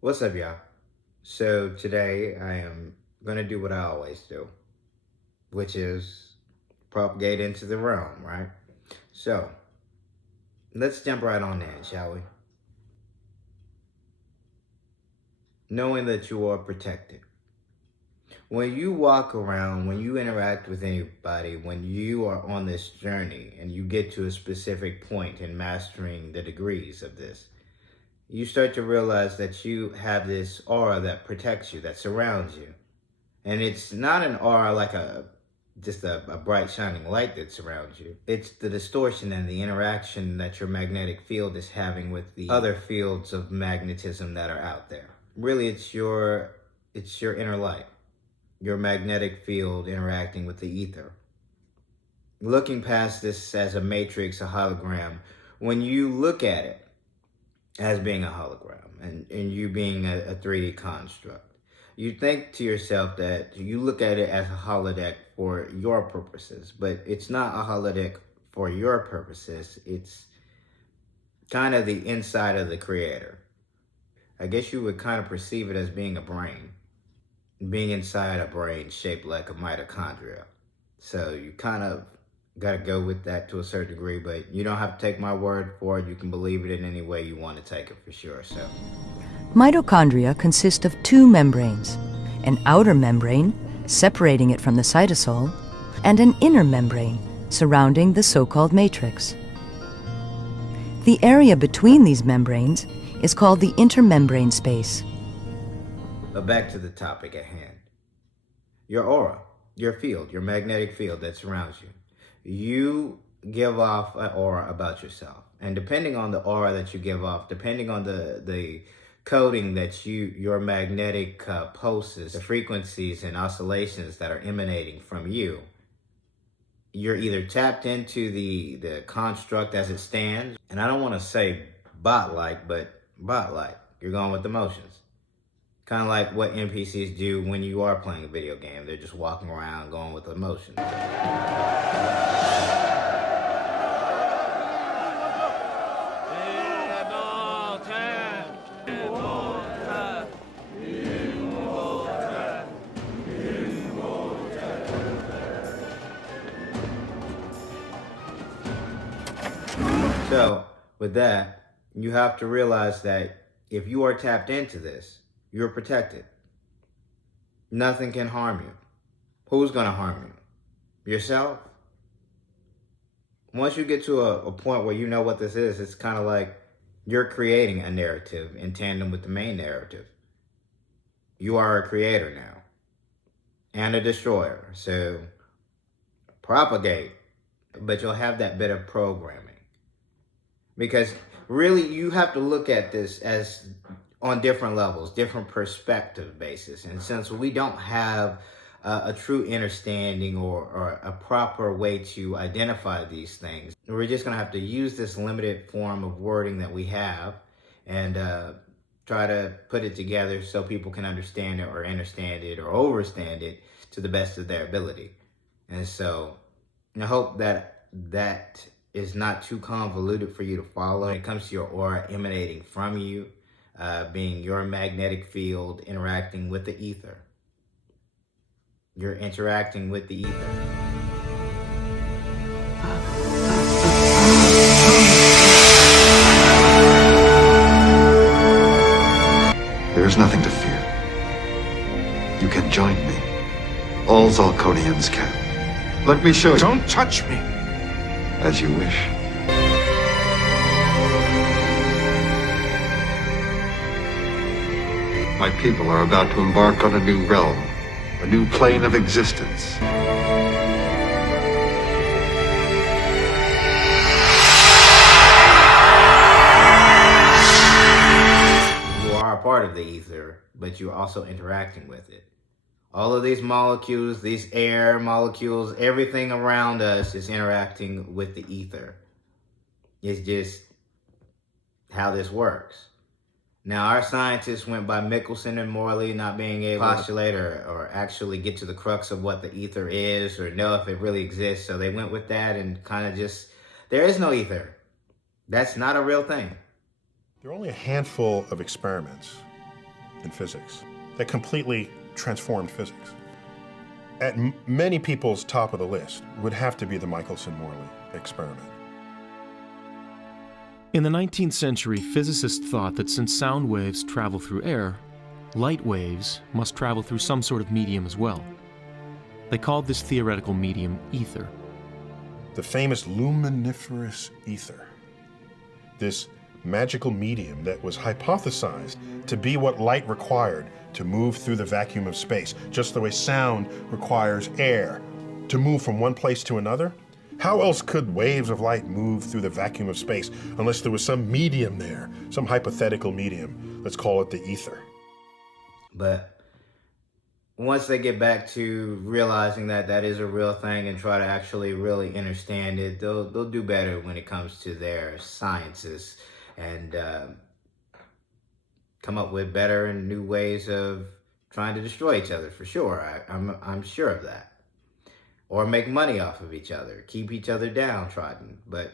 What's up, y'all? So today I am gonna do what I always do, which is propagate into the realm, right? So let's jump right on in, shall we? Knowing that you are protected. When you walk around, when you interact with anybody, when you are on this journey and you get to a specific point in mastering the degrees of this, you start to realize that you have this aura that protects you, that surrounds you. And it's not an aura like just a bright shining light that surrounds you. It's the distortion and the interaction that your magnetic field is having with the other fields of magnetism that are out there. Really, it's your inner light, your magnetic field interacting with the ether. Looking past this as a matrix, a hologram, when you look at it as being a hologram and you being a 3D construct, you think to yourself that you look at it as a holodeck for your purposes, but it's not a holodeck for your purposes. It's kind of the inside of the creator. I guess you would kind of perceive it as being a brain, being inside a brain shaped like a mitochondria. So you kind of got to go with that to a certain degree, but you don't have to take my word for it. You can believe it in any way you want to take it for sure. So Mitochondria consist of two membranes, an outer membrane separating it from the cytosol, and an inner membrane surrounding the so-called matrix. The area between these membranes is called the intermembrane space. But back to the topic at hand. Your aura, your field, your magnetic field that surrounds you. You give off an aura about yourself. And depending on the aura that you give off, depending on the coding that your magnetic pulses, the frequencies and oscillations that are emanating from you, you're either tapped into the construct as it stands, and I don't want to say bot-like, but bot-like. You're going with the motions. Kind of like what NPCs do when you are playing a video game. They're just walking around going with emotions. So with that, you have to realize that if you are tapped into this, you're protected. Nothing can harm you. Who's going to harm you? Yourself? Once you get to a point where you know what this is, it's kind of like you're creating a narrative in tandem with the main narrative. You are a creator now and a destroyer. So propagate, but you'll have that bit of programming. Because really, you have to look at this as on different levels, different perspective basis. And since we don't have a true understanding or a proper way to identify these things, we're just going to have to use this limited form of wording that we have and try to put it together so people can understand it or understand it or overstand it to the best of their ability. And so I hope that is not too convoluted for you to follow. When it comes to your aura emanating from you, being your magnetic field interacting with the ether. You're interacting with the ether. There is nothing to fear. You can join me. All Zalconians can. Let me show you. Don't touch me! As you wish. My people are about to embark on a new realm, a new plane of existence. You are a part of the ether, but you're also interacting with it. All of these molecules, these air molecules, everything around us is interacting with the ether. It's just how this works. Now, our scientists went by Michelson and Morley not being able to postulate or actually get to the crux of what the ether is or know if it really exists. So they went with that and kind of just, there is no ether. That's not a real thing. There are only a handful of experiments in physics that completely transformed physics. At many people's top of the list would have to be the Michelson-Morley experiment. In the 19th century, physicists thought that since sound waves travel through air, light waves must travel through some sort of medium as well. They called this theoretical medium ether. The famous luminiferous ether, this magical medium that was hypothesized to be what light required to move through the vacuum of space, just the way sound requires air to move from one place to another. How else could waves of light move through the vacuum of space unless there was some medium there, some hypothetical medium? Let's call it the ether. But once they get back to realizing that that is a real thing and try to actually really understand it, they'll do better when it comes to their sciences and come up with better and new ways of trying to destroy each other, for sure. I'm sure of that. Or make money off of each other, keep each other downtrodden. But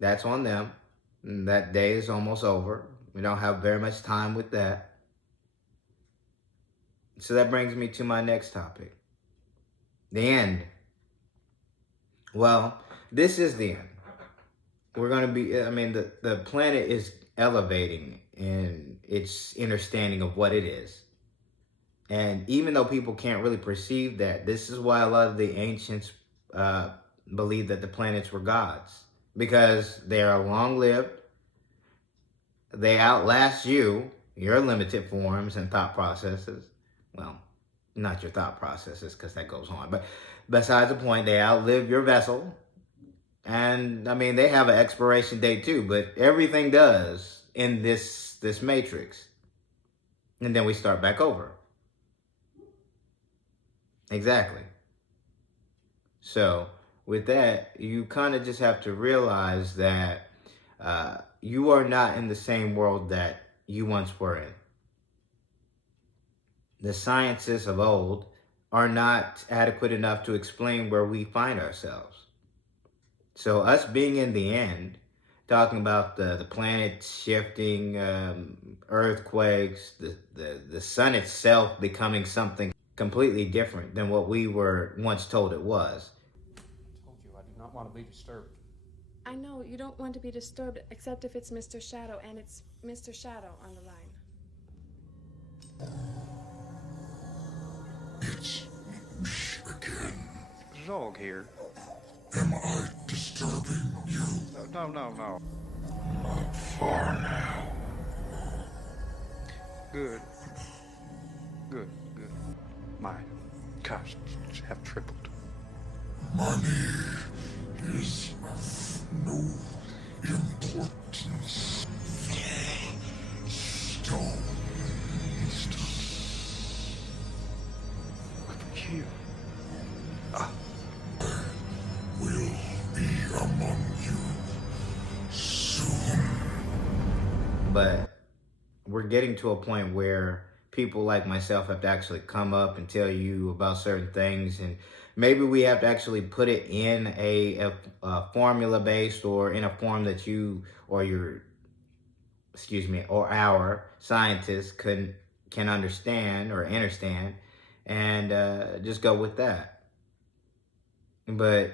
that's on them. And that day is almost over. We don't have very much time with that. So that brings me to my next topic. The end. Well, this is the end. We're going to be, the planet is elevating in its understanding of what it is. And even though people can't really perceive that, this is why a lot of the ancients believed that the planets were gods. Because they are long-lived. They outlast you, your limited forms and thought processes. Well, not your thought processes, because that goes on. But besides the point, they outlive your vessel. And, they have an expiration date too. But everything does in this matrix. And then we start back over. Exactly. So, with that, you kind of just have to realize that you are not in the same world that you once were in. The sciences of old are not adequate enough to explain where we find ourselves. So, us being in the end, talking about the planet shifting, earthquakes, the sun itself becoming something completely different than what we were once told it was. I told you I do not want to be disturbed. I know you don't want to be disturbed, except if it's Mr. Shadow, and it's Mr. Shadow on the line. It's me again. Zog here. Am I disturbing you? No. Not far now. Good. My costs have tripled. Money is of no importance. Stones. For you. Will be among you soon. But we're getting to a point where people like myself have to actually come up and tell you about certain things, and maybe we have to actually put it in a formula based, or in a form that you or our scientists can understand or understand, and just go with that. But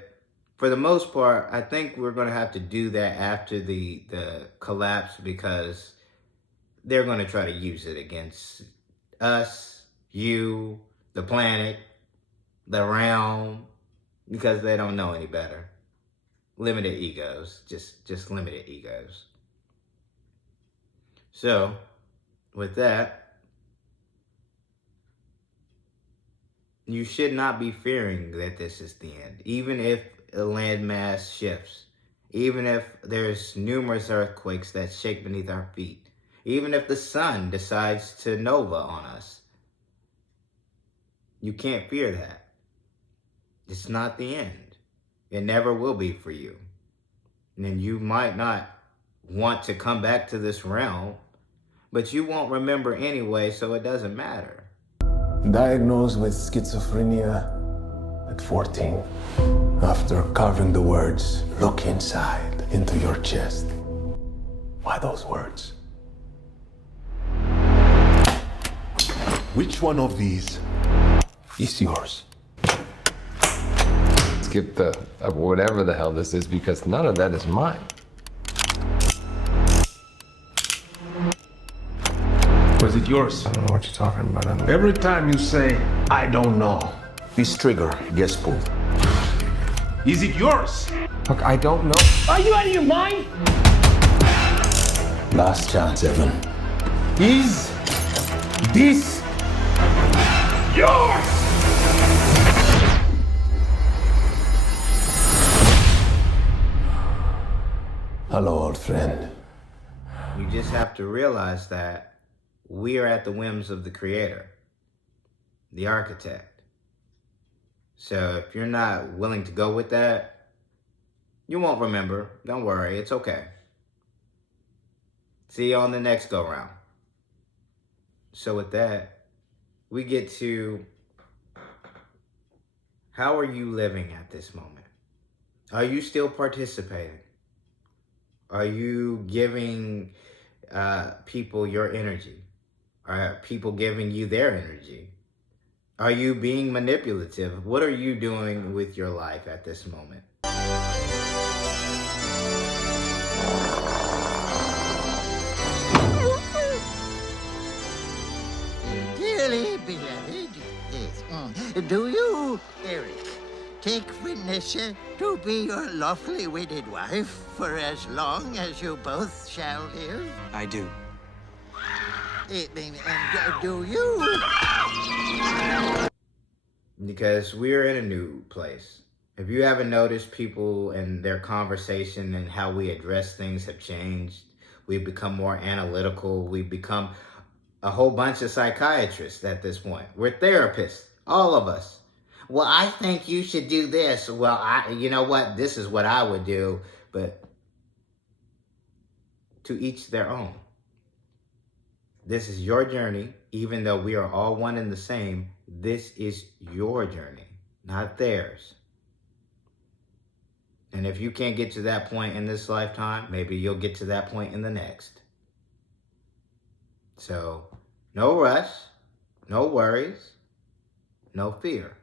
for the most part, I think we're going to have to do that after the collapse, because they're going to try to use it against us, you, the planet, the realm, because they don't know any better. Limited egos, just limited egos. So, with that, you should not be fearing that this is the end, even if a landmass shifts, even if there's numerous earthquakes that shake beneath our feet. Even if the sun decides to nova on us, you can't fear that. It's not the end. It never will be for you. And you might not want to come back to this realm, but you won't remember anyway, so it doesn't matter. Diagnosed with schizophrenia at 14. After carving the words, "Look inside," into your chest. Why those words? Which one of these is yours? Skip the whatever the hell this is because none of that is mine. Was it yours? I don't know what you're talking about. Every time you say, I don't know, this trigger gets pulled. Is it yours? Look, I don't know. Are you out of your mind? Last chance, Evan. Is this yours? Hello, old friend. You just have to realize that we are at the whims of the creator, the architect. So if you're not willing to go with that, you won't remember. Don't worry, it's okay. See you on the next go round. So with that, we get to how are you living at this moment? Are you still participating? Are you giving people your energy? Are people giving you their energy? Are you being manipulative? What are you doing with your life at this moment? Dearly beloved, yes. Do you, Eric, take Vanessa to be your lawfully wedded wife for as long as you both shall live? I do. And do you? Because we're in a new place. If you haven't noticed, people and their conversation and how we address things have changed. We've become more analytical. We've become a whole bunch of psychiatrists at this point. We're therapists, all of us. Well, I think you should do this. Well, you know what? This is what I would do. But to each their own. This is your journey. Even though we are all one and the same, this is your journey, not theirs. And if you can't get to that point in this lifetime, maybe you'll get to that point in the next. So, no rush, no worries, no fear.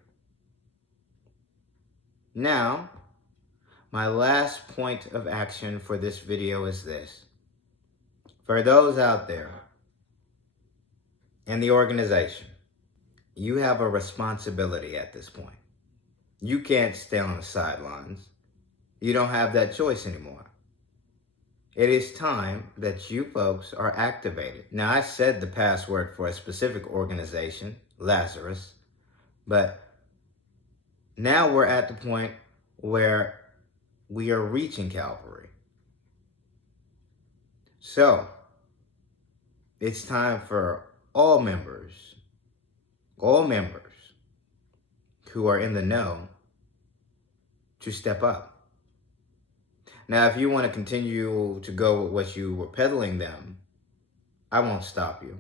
Now, my last point of action for this video is this. For those out there in the organization, you have a responsibility at this point. You can't stay on the sidelines. You don't have that choice anymore. It is time that you folks are activated. Now, I said the password for a specific organization, Lazarus, but now we're at the point where we are reaching Calvary. So, it's time for all members who are in the know to step up. Now, if you want to continue to go with what you were peddling them, I won't stop you.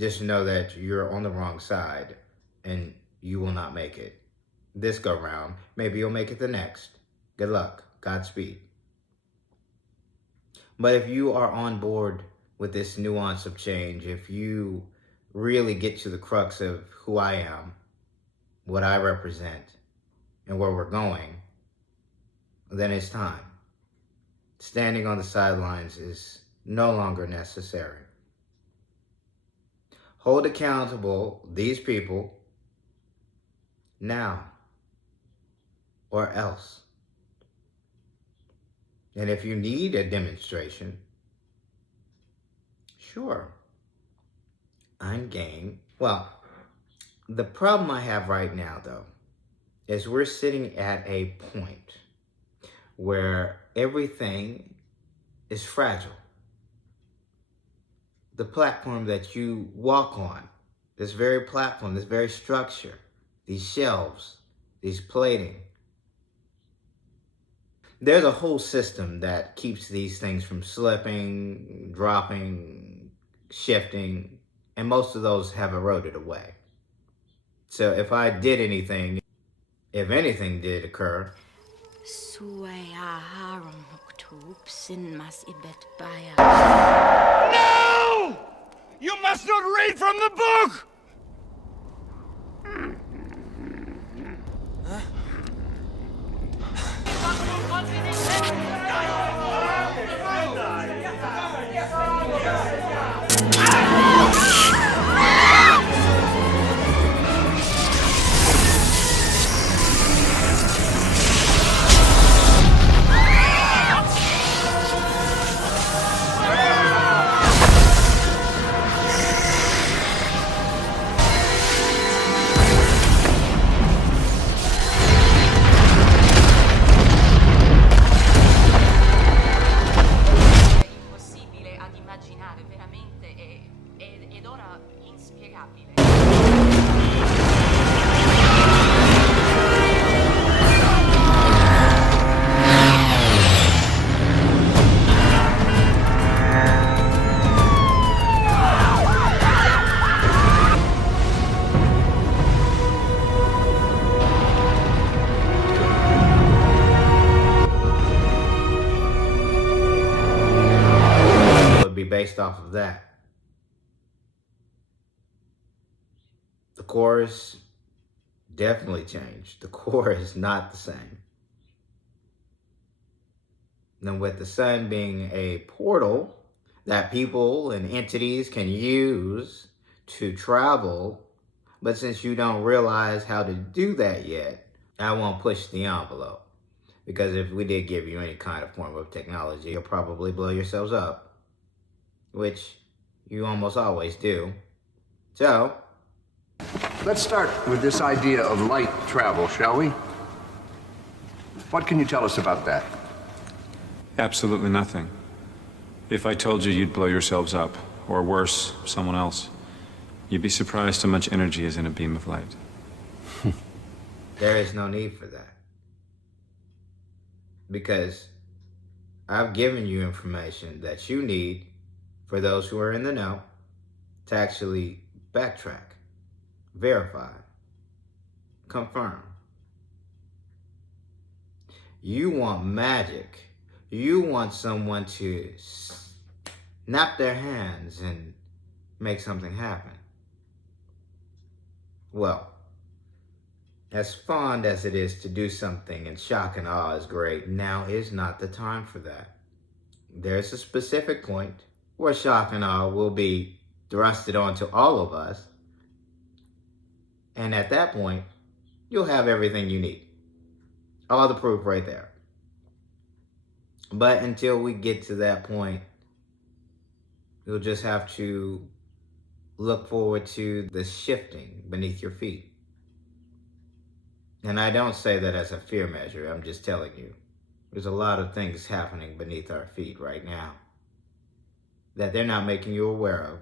Just know that you're on the wrong side and you will not make it this go round. Maybe you'll make it the next. Good luck. Godspeed. But if you are on board with this nuance of change, if you really get to the crux of who I am, what I represent, and where we're going, then it's time. Standing on the sidelines is no longer necessary. Hold accountable these people now or else. And if you need a demonstration, sure, I'm game. Well, the problem I have right now, though, is we're sitting at a point where everything is fragile. The platform that you walk on, this very platform, this very structure, these shelves, these plating, there's a whole system that keeps these things from slipping, dropping, shifting, and most of those have eroded away. So if I did anything, if anything did occur, No! You must not read from the book! Based off of that. The chorus definitely changed. The core is not the same. Then with the sun being a portal that people and entities can use to travel, but since you don't realize how to do that yet, I won't push the envelope. Because if we did give you any kind of form of technology, you'll probably blow yourselves up. Which you almost always do. So, let's start with this idea of light travel, shall we? What can you tell us about that? Absolutely nothing. If I told you, you'd blow yourselves up, or worse, someone else. You'd be surprised how much energy is in a beam of light. There is no need for that. Because I've given you information that you need for those who are in the know to actually backtrack, verify, confirm. You want magic. You want someone to snap their hands and make something happen. Well, as fond as it is to do something and shock and awe is great, now is not the time for that. There's a specific point where shock and awe will be thrusted onto all of us. And at that point, you'll have everything you need. All the proof right there. But until we get to that point, you'll just have to look forward to the shifting beneath your feet. And I don't say that as a fear measure. I'm just telling you. There's a lot of things happening beneath our feet right now that they're not making you aware of.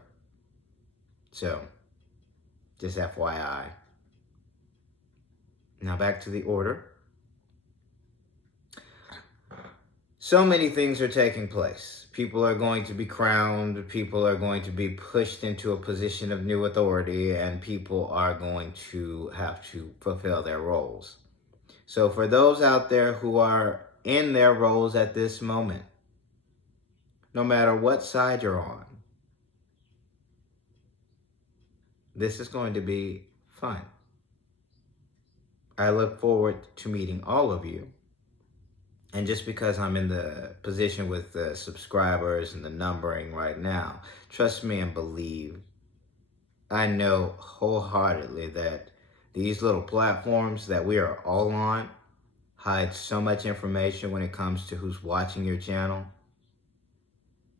So, just FYI. Now back to the order. So many things are taking place. People are going to be crowned, people are going to be pushed into a position of new authority, and people are going to have to fulfill their roles. So for those out there who are in their roles at this moment, no matter what side you're on, this is going to be fun. I look forward to meeting all of you. And just because I'm in the position with the subscribers and the numbering right now, trust me and believe, I know wholeheartedly that these little platforms that we are all on hide so much information when it comes to who's watching your channel.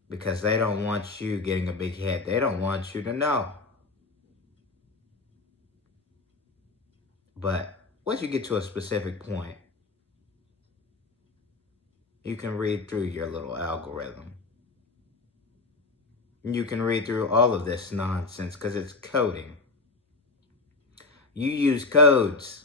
Because they don't want you getting a big head. They don't want you to know. But once you get to a specific point, you can read through your little algorithm. You can read through all of this nonsense because it's coding. You use codes.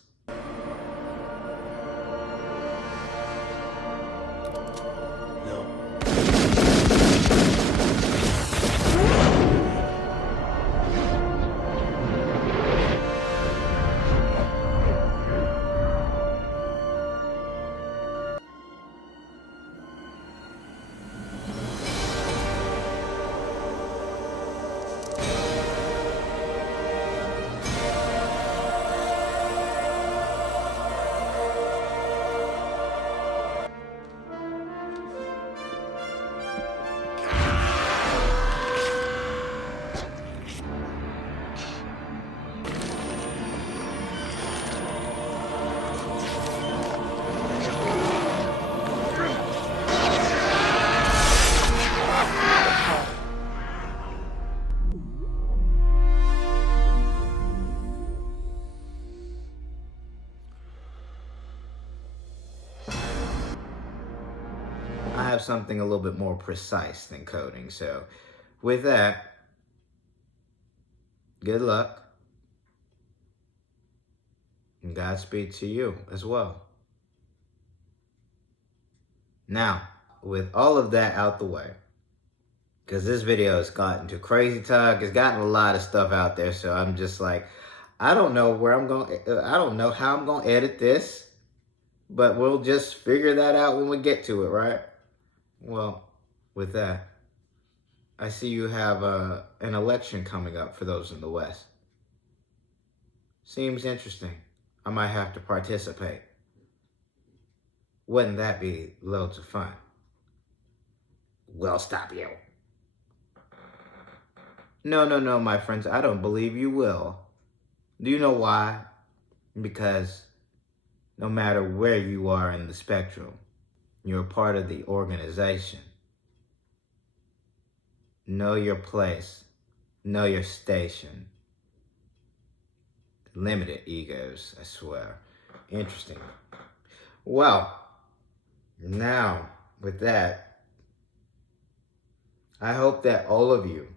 something a little bit more precise than coding. So with that, good luck. And Godspeed to you as well. Now, with all of that out the way, because this video has gotten to crazy talk, it's gotten a lot of stuff out there, so I'm just like, I don't know how I'm gonna edit this, but we'll just figure that out when we get to it, right? Well, with that, I see you have an election coming up for those in the West. Seems interesting. I might have to participate. Wouldn't that be loads of fun? We'll stop you. No, my friends, I don't believe you will. Do you know why? Because no matter where you are in the spectrum, you're a part of the organization. Know your place. Know your station. Limited egos, I swear. Interesting. Well, now, with that, I hope that all of you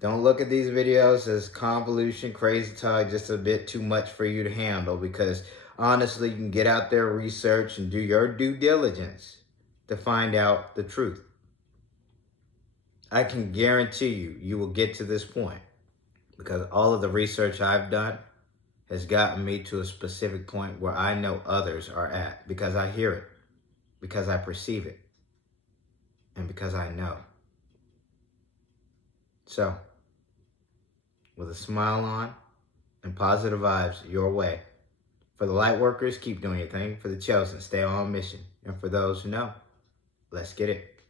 don't look at these videos as convolution, crazy talk, just a bit too much for you to handle, because honestly, you can get out there, research, and do your due diligence to find out the truth. I can guarantee you, you will get to this point, because all of the research I've done has gotten me to a specific point where I know others are at, because I hear it, because I perceive it, and because I know. So, with a smile on and positive vibes your way, for the light workers, keep doing your thing. For the chosen, stay on mission. And for those who know, let's get it.